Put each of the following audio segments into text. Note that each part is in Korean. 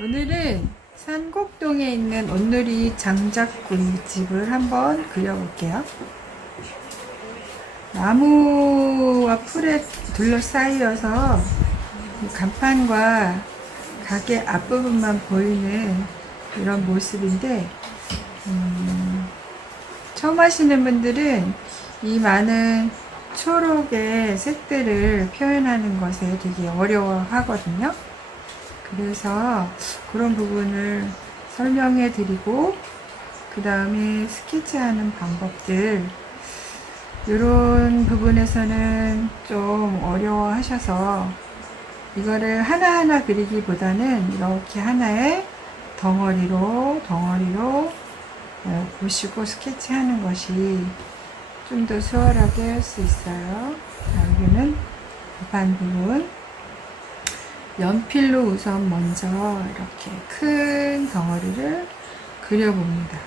오늘은 산곡동에 있는 온누리 장작구이 집을 한번 그려볼게요. 나무와 풀에 둘러싸여서 간판과 가게 앞부분만 보이는 이런 모습인데, 처음 하시는 분들은 이 많은 초록의 색들을 표현하는 것에 되게 어려워하거든요. 그래서 그런 부분을 설명해 드리고, 그 다음에 스케치하는 방법들, 이런 부분에서는 좀 어려워 하셔서 이거를 하나하나 그리기보다는 이렇게 하나의 덩어리로 보시고 스케치하는 것이 좀 더 수월하게 할 수 있어요. 자, 여기는 반 부분 연필로 우선 먼저 이렇게 큰 덩어리를 그려봅니다.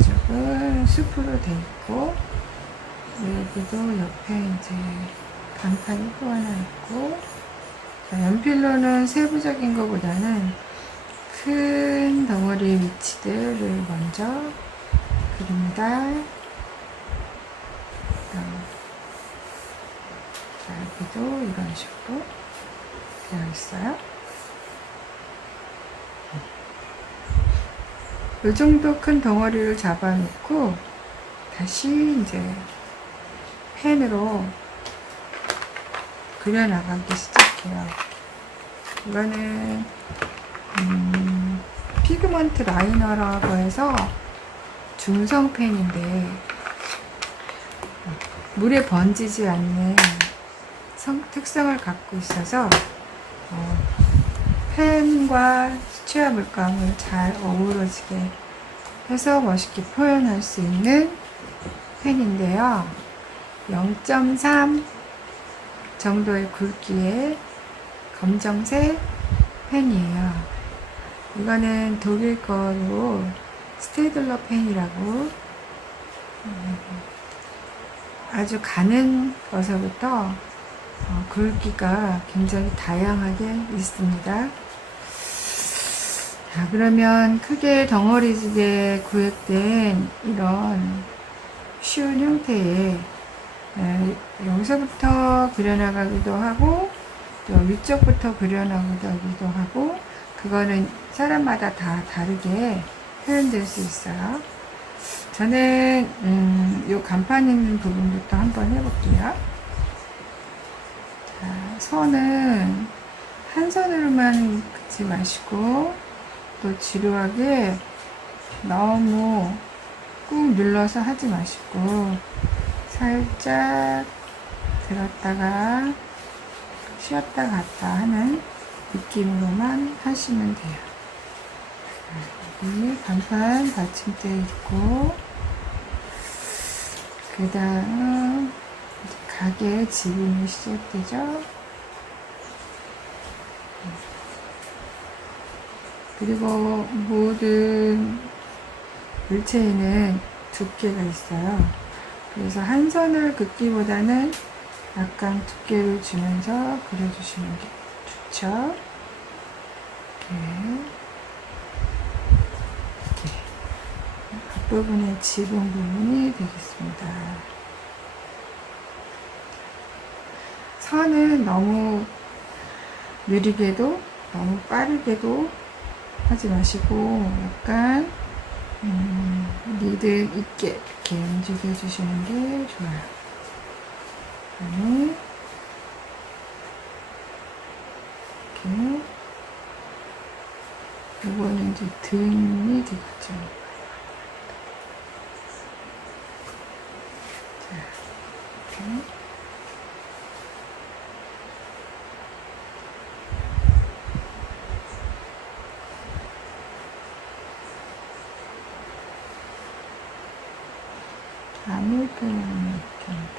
이쪽은 숲으로 되어 있고, 여기도 옆에 이제 간판이 또 하나 있고, 자, 연필로는 세부적인 것보다는 큰 덩어리의 위치들을 먼저 그립니다. 자, 여기도 이런 식으로 되어 있어요. 이 정도 큰 덩어리를 잡아놓고 다시 이제 펜으로 그려나가기 시작해요. 이거는 피그먼트 라이너라고 해서 중성 펜인데 물에 번지지 않는 특성을 갖고 있어서 펜과 수채화 물감을 잘 어우러지게 해서 멋있게 표현할 수 있는 펜인데요. 0.3 정도의 굵기의 검정색 펜이에요. 이거는 독일 거로 스테이들러 펜이라고, 아주 가는 것서부터 굵기가 굉장히 다양하게 있습니다. 자, 그러면 크게 덩어리지게 구획된 이런 쉬운 형태의, 여기서부터 그려나가기도 하고 또 위쪽부터 그려나가기도 하고, 그거는 사람마다 다 다르게 표현될 수 있어요. 저는 요 간판 있는 부분부터 한번 해볼게요. 자, 선은 한 선으로만 긋지 마시고, 또 지루하게 너무 꾹 눌러서 하지 마시고 살짝 들었다가 쉬었다 갔다 하는 느낌으로만 하시면 돼요. 여기 간판 받침대 있고, 그 다음 가게 지붕이 시작되죠. 그리고 모든 물체에는 두께가 있어요. 그래서 한 선을 긋기보다는 약간 두께를 주면서 그려주시는 게 좋죠. 이렇게 앞부분의 지붕 부분이 되겠습니다. 선은 너무 느리게도 너무 빠르게도 하지 마시고 약간 리듬 있게 이렇게 움직여 주시는 게 좋아요. 그다음에 이렇게, 이거는 이제 등이 되겠죠. 자, 이렇게. 밤을 표현하는 느낌입니다.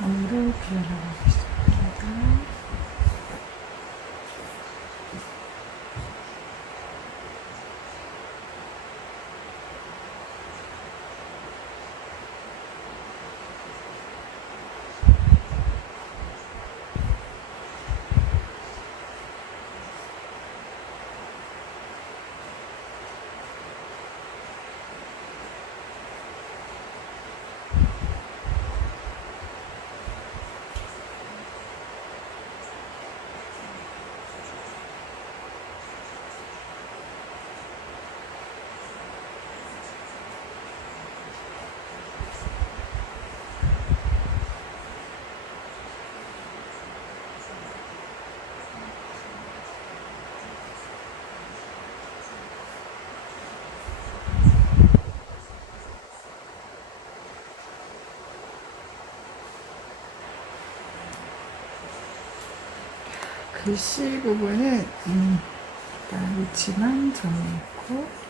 안으로 비워나가겠습니다. 글씨 부분은 일단 위치만 정해놓고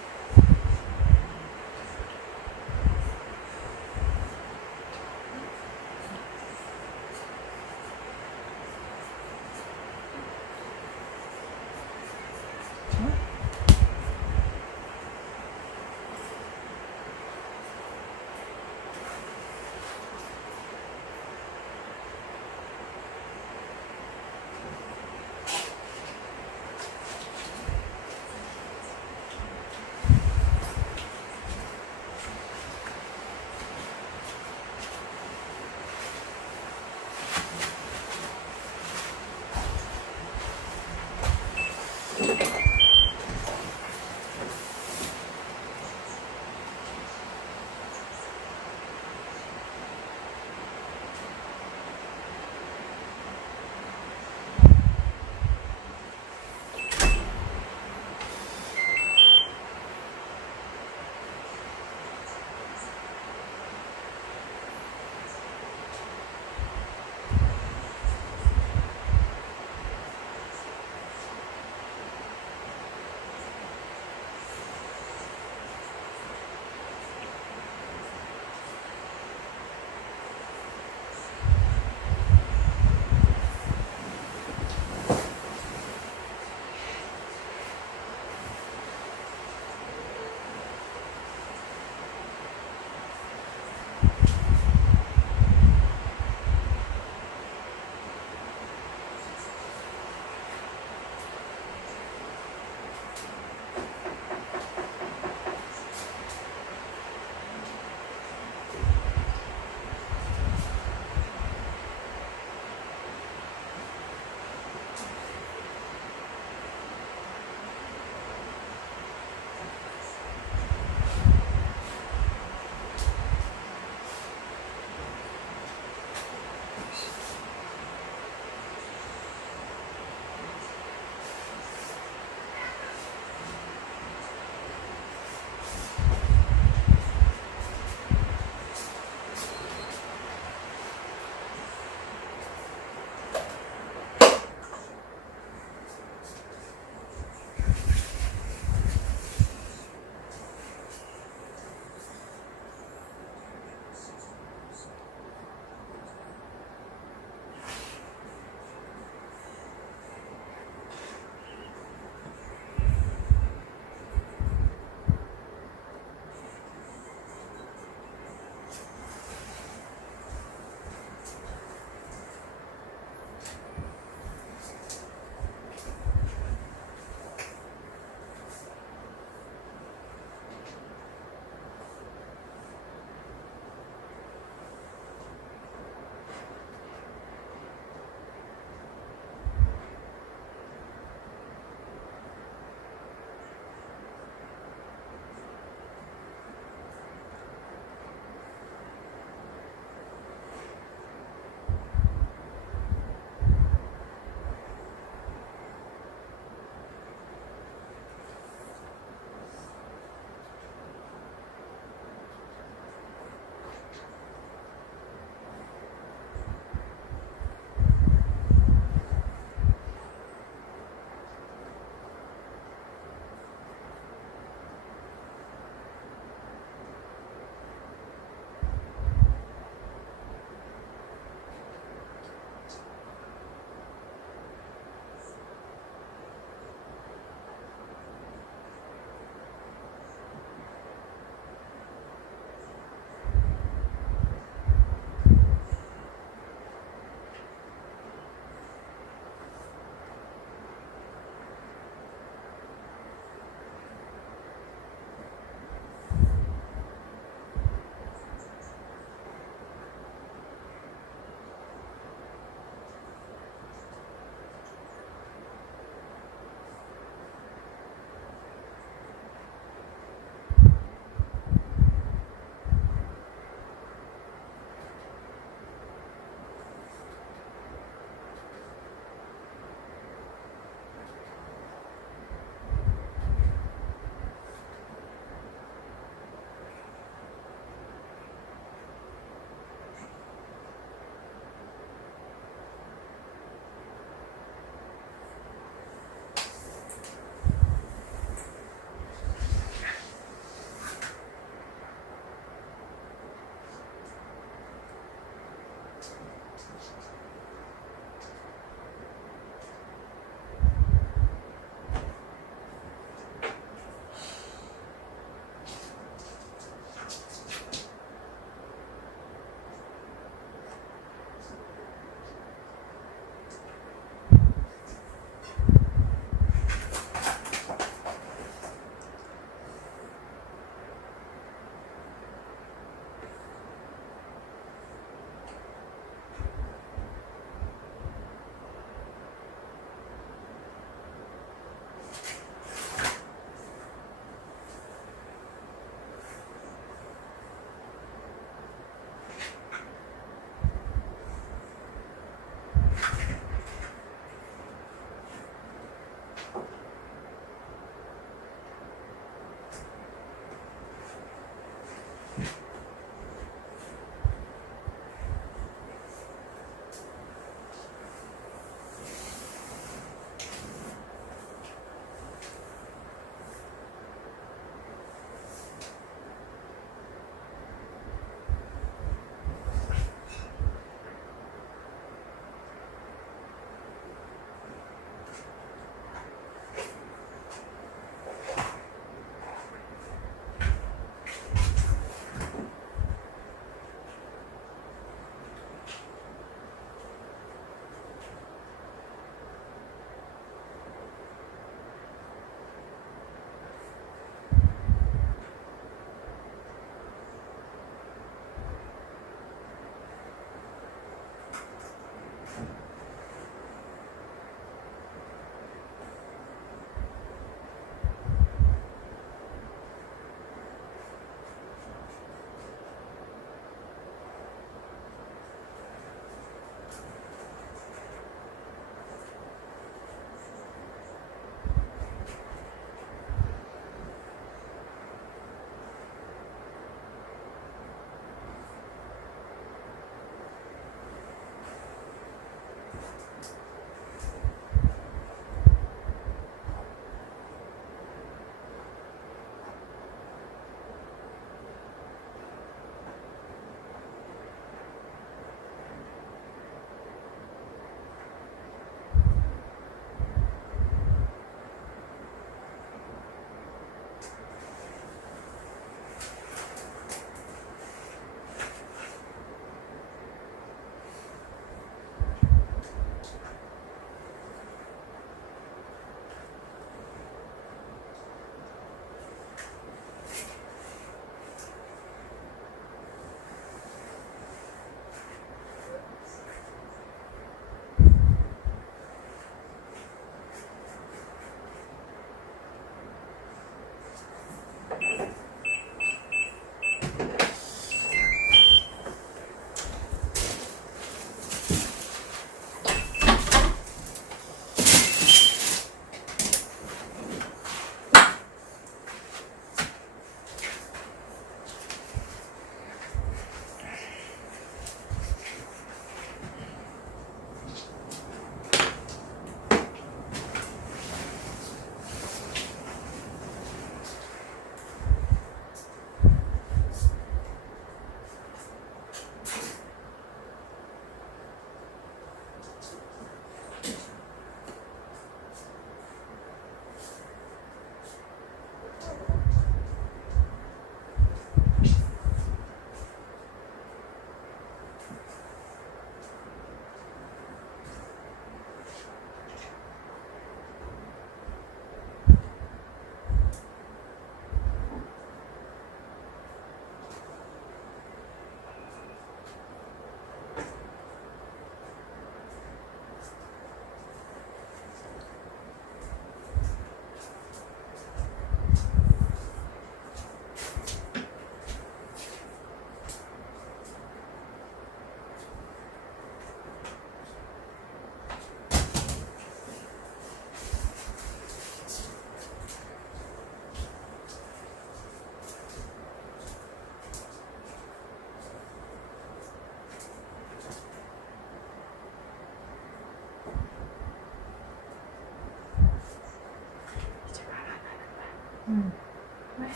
왜?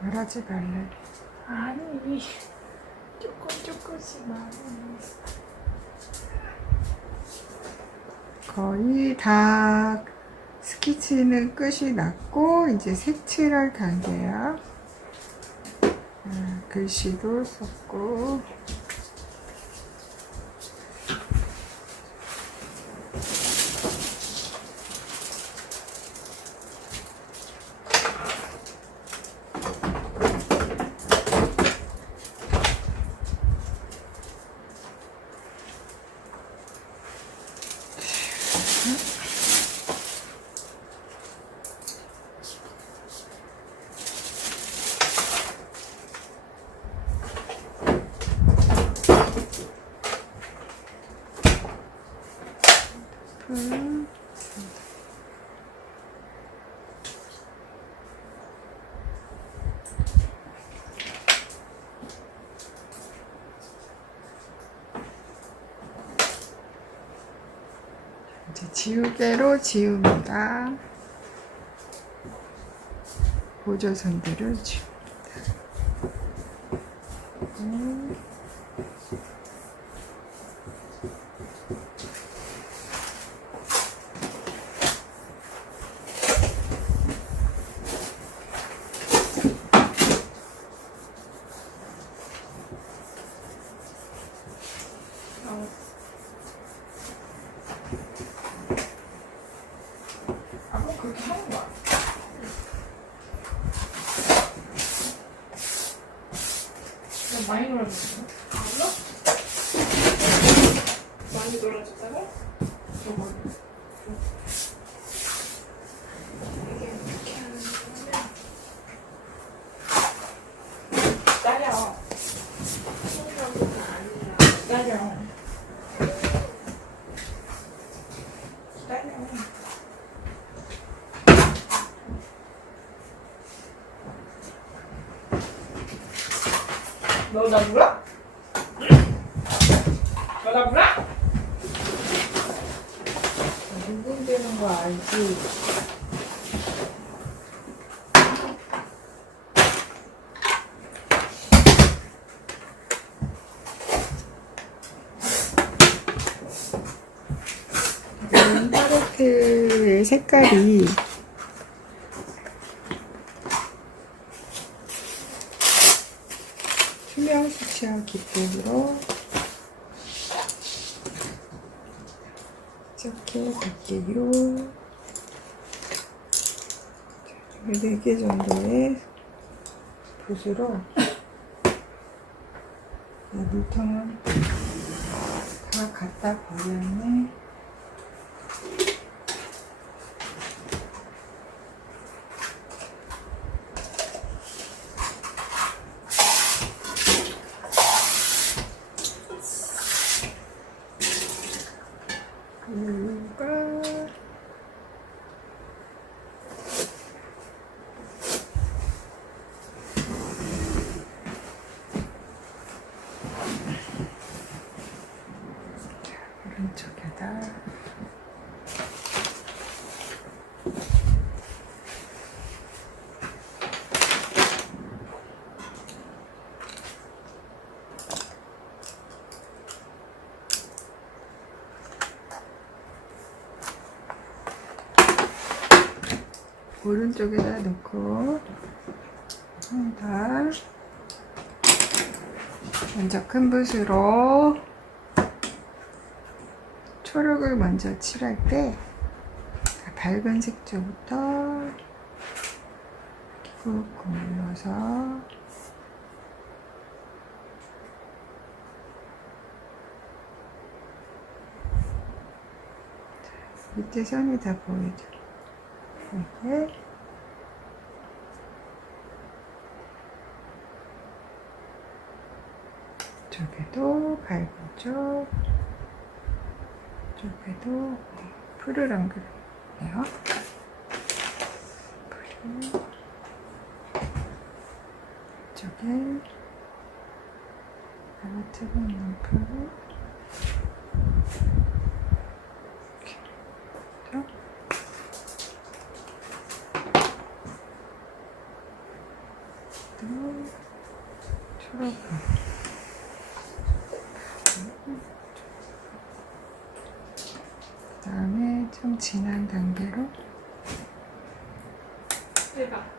말하지 말래. 아니, 조금씩만. 거의 다 스케치는 끝이 났고 이제 색칠할 단계야. 글씨도 썼고 이제 지우개로 지웁니다. 보조선들을 지웁니다. 아까 그렇게 하는 거야? 그냥 많이 놀아줬어. 몰라? 많이 놀아줬다고? 저거. 이게 이렇게 하는 거면 기다려. 기다려. 기다려. 너 나 몰라? 너 나 몰라? 흥분되는 거 알지? 팔레트의 색깔이 투명 수채화 기법으로 이렇게 갈게요. 4개 정도의 붓으로 물통은 다 갖다 버렸네. 오른쪽에다 오른쪽에다 놓고 다 먼저 큰 붓으로 초록을 먼저 칠할 때 밝은 색조부터 꾹꾹 눌러서 밑에 선이 다 보이죠? 이렇게 저기도 밝은 쪽 쪽에도 풀을 안 그렸네요. 풀을 이쪽에 아래쪽에 있는 풀을 이렇게 여기도 초록색. 그 다음에 좀 진한 단계로 대박.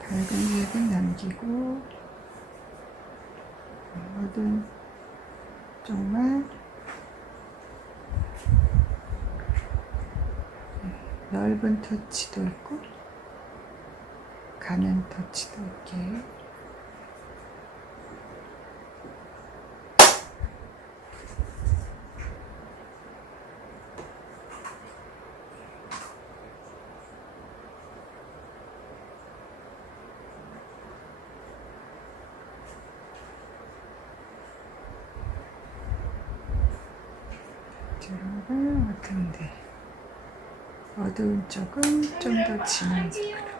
밝은 색은 남기고 어두운 쪽만 넓은 터치도 있고 가는 터치도 있게 들어가 어두운데 어두운 쪽은 좀 더 진한 색으로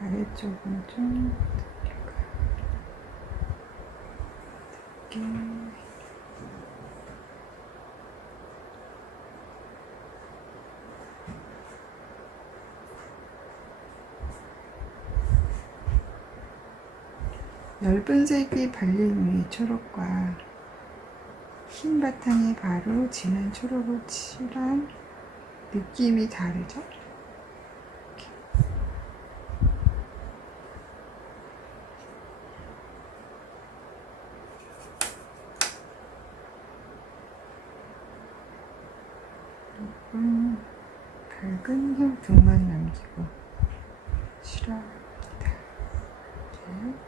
아래쪽은 좀 이렇게 엷은 색이 발린 위에 초록과 흰 바탕에 바로 진한 초록을 칠한 느낌이 다르죠? 밝은 흰색만 남기고 칠합니다. 이렇게.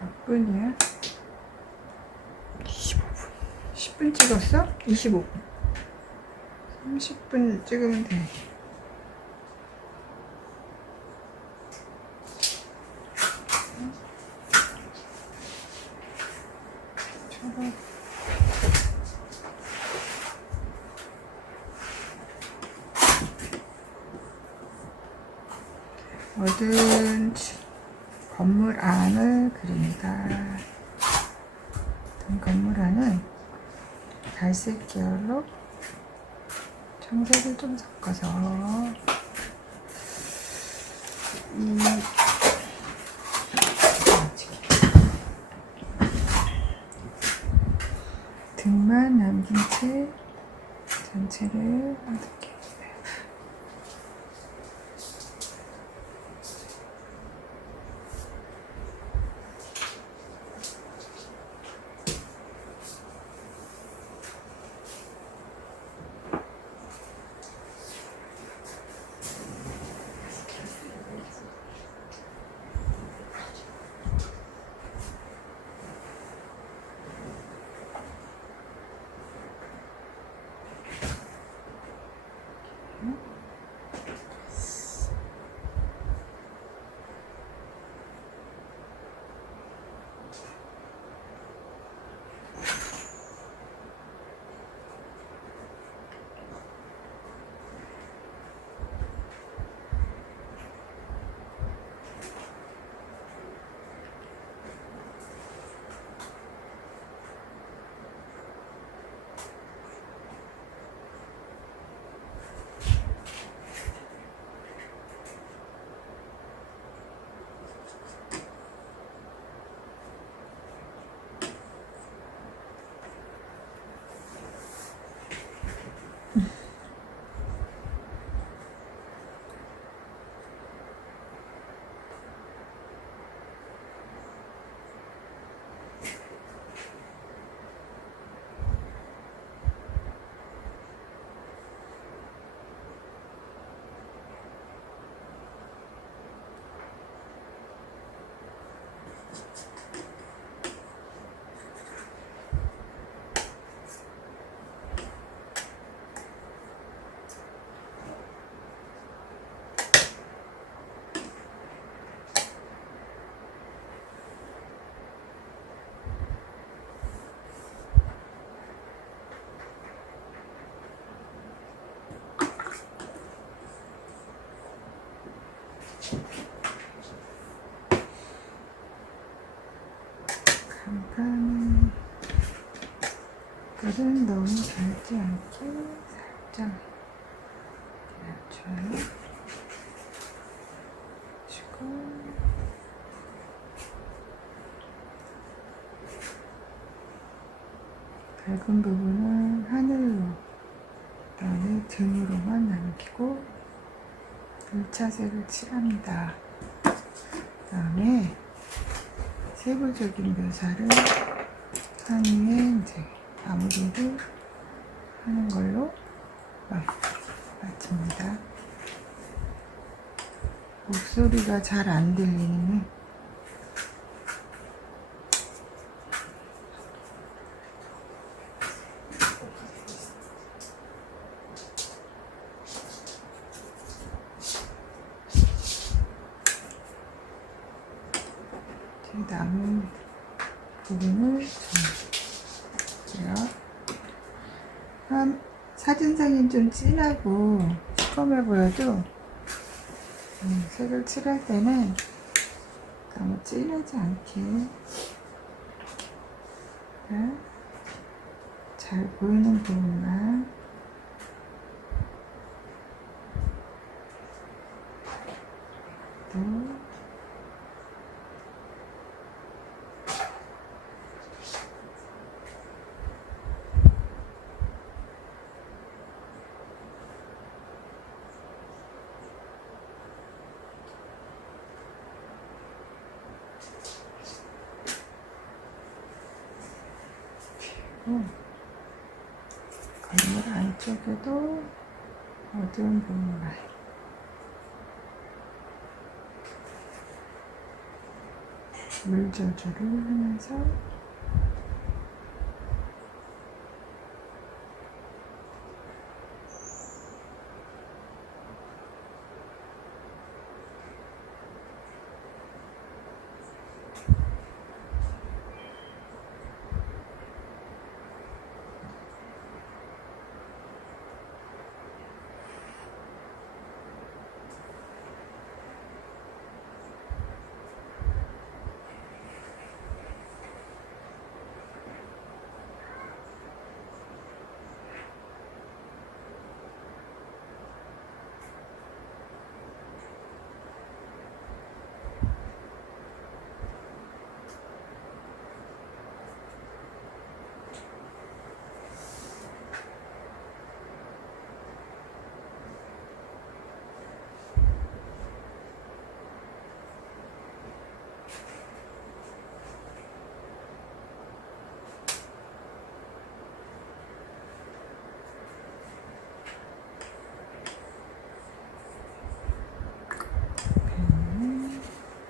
몇 분이야? 25분. 10분 찍었어? 25분. 30분 찍으면 돼. 초록. 어두운 건물 안을 그립니다. 건물 안은 갈색 계열로 청색을 좀 섞어서 이 등만 남긴 채 전체를 어둡게 해주세요. 잠깐 끝은 너무 달지 않게 살짝 낮춰요. 주고 밝은 부분은 하늘로, 그 다음에 등으로만 남기고 1차색을 칠합니다. 그 다음에 세부적인 묘사를 한 후에 이제 마무리를 하는 걸로 마칩니다. 목소리가 잘 안 들리는 남은 부분을 좀 사진상엔 좀 진하고 시커매 보여도 색을 칠할 때는 너무 진하지 않게 이렇게 잘 보이는 부분만 또 건물 안쪽에도 어두운 부분만 물 조절을 하면서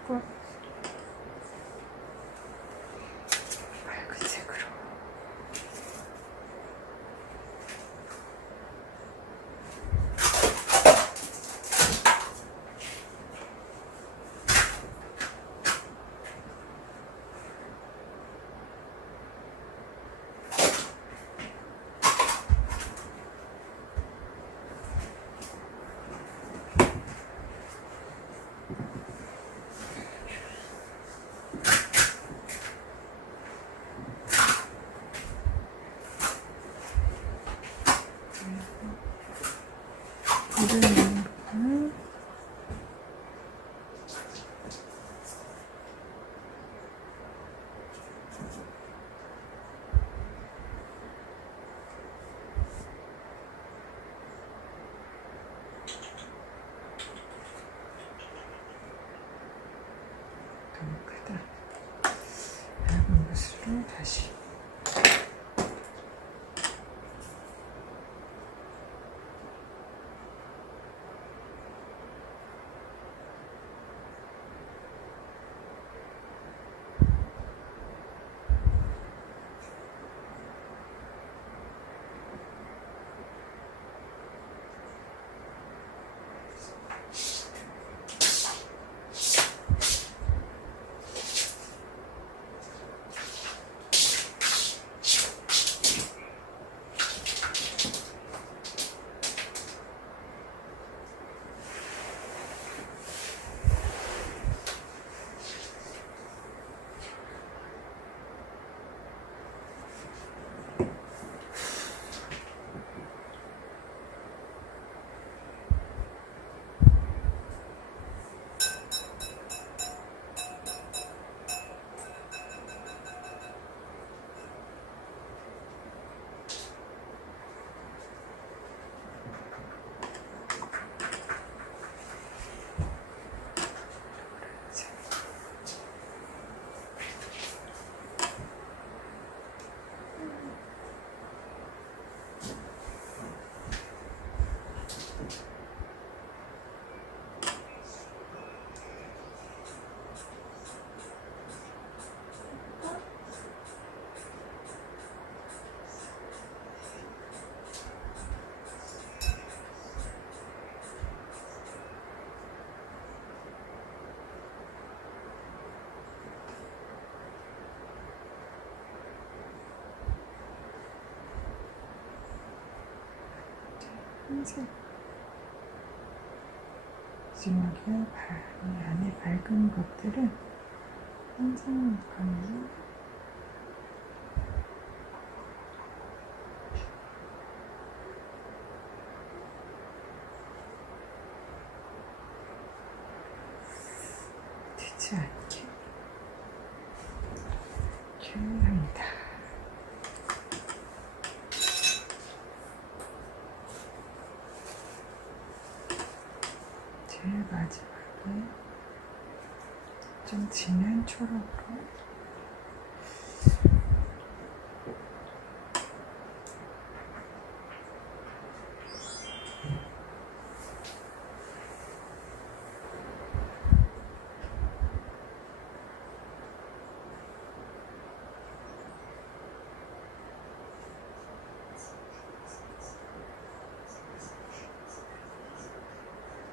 꽃 밝은색으로 이런 부분을 너무 크다. 얇은 붓으로 다시 흰색 이렇게 이 안에 밝은 것들은 항상 가면 되지 않게 이렇게 합니다. 제일 마지막에 좀 진한 초록으로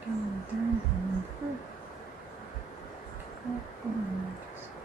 이런 부분을 조금 올려줘서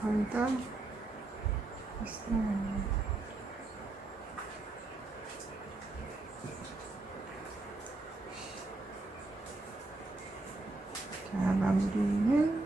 거의 다 됐어요. 자, 마무리는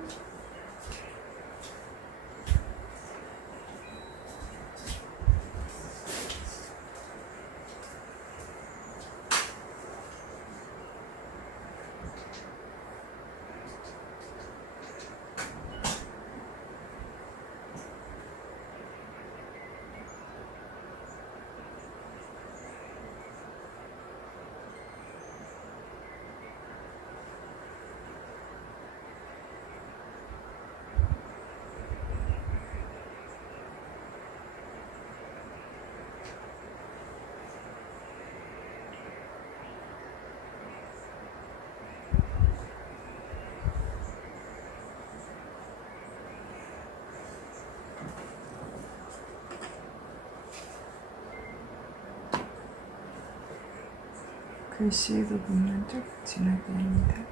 글씨 부분만 쭉 진하게 합니다.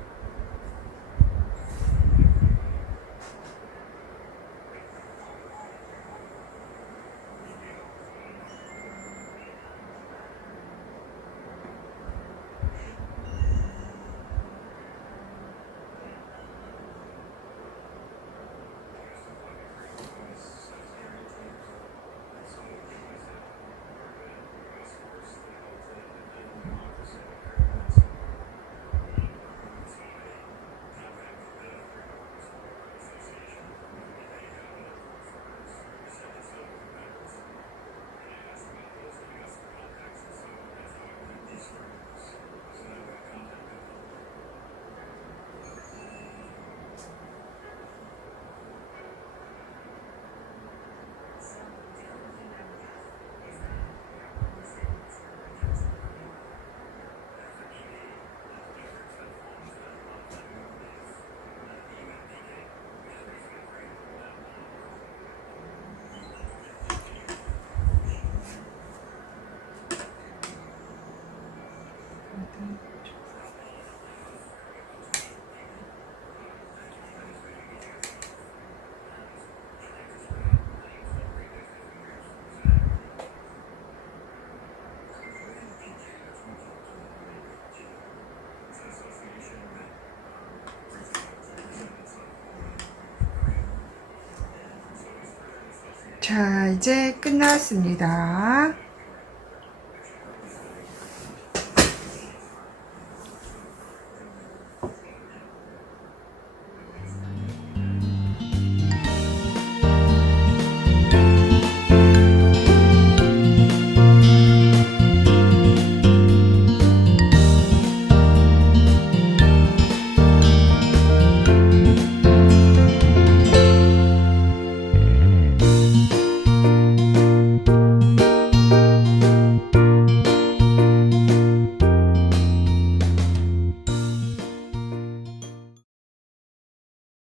자, 이제 끝났습니다.